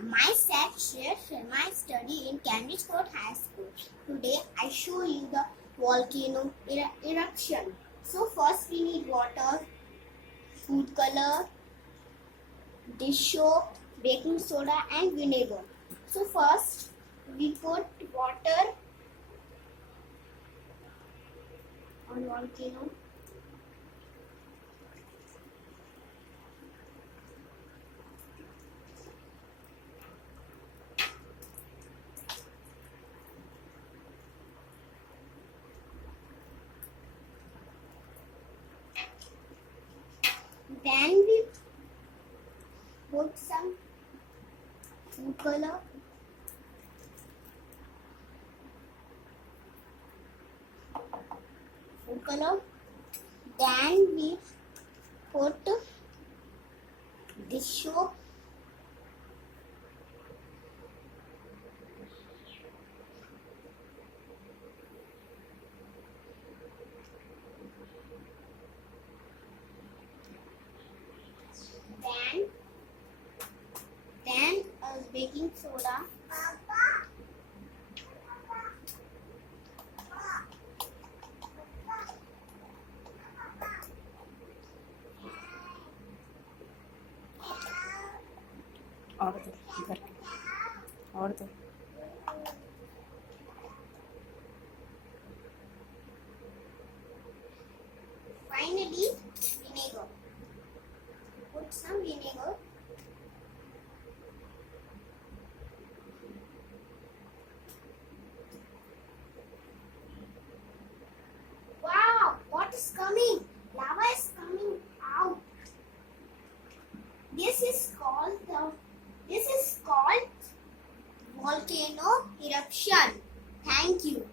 Myself Shreyash Sharma. I study in Cambridge Court High School. Today I show you the volcano eruption. So first we need water, food color, dish soap, baking soda and vinegar. So first we put water on volcano. Then we put some food color. Then we put dish soap. Then baking soda. और दो इधर और दो Finally, vinegar. Put some vinegar. Wow, what is coming? Lava is coming out. This is called volcano eruption. Thank you.